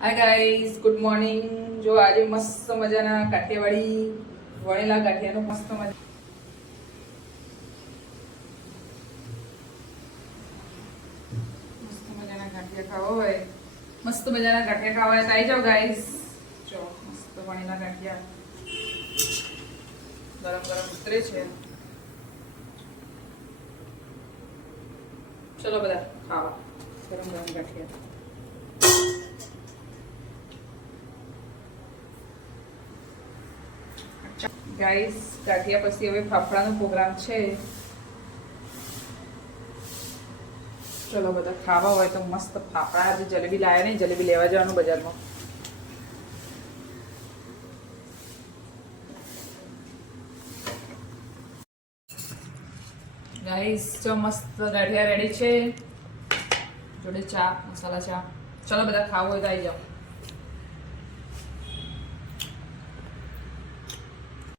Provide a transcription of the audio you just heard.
Hi guys, good morning. જો આજે મસ્ત મજાના કાઠિયાવાડી વણેલા ગાંઠિયાનો મસ્ત મજાના ગાંઠિયા ખાવા હોય તો આવી જાઓ ગાઈઝ. જો મસ્ત વણેલા ગાંઠિયા ગરમ ગરમ ઉતરે છે. ચલો બધા ખાવા ગરમ ગરમ ગાંઠિયા. ગાઈસ, ગાંઠિયા પછી હવે ફાફડાનો પ્રોગ્રામ છે. ચલો બધા ખાવા હોય તો મસ્ત ફાફડા. આજે જલેબી લાયા નહીં, જલેબી લેવા જવાનું બજારમાં. ગાઈસ, જો મસ્ત ગાંઠિયા રેડી છે, જોડે ચા, મસાલા ચા. ચલો બધા ખાવું હોય તો આવી જાઓ.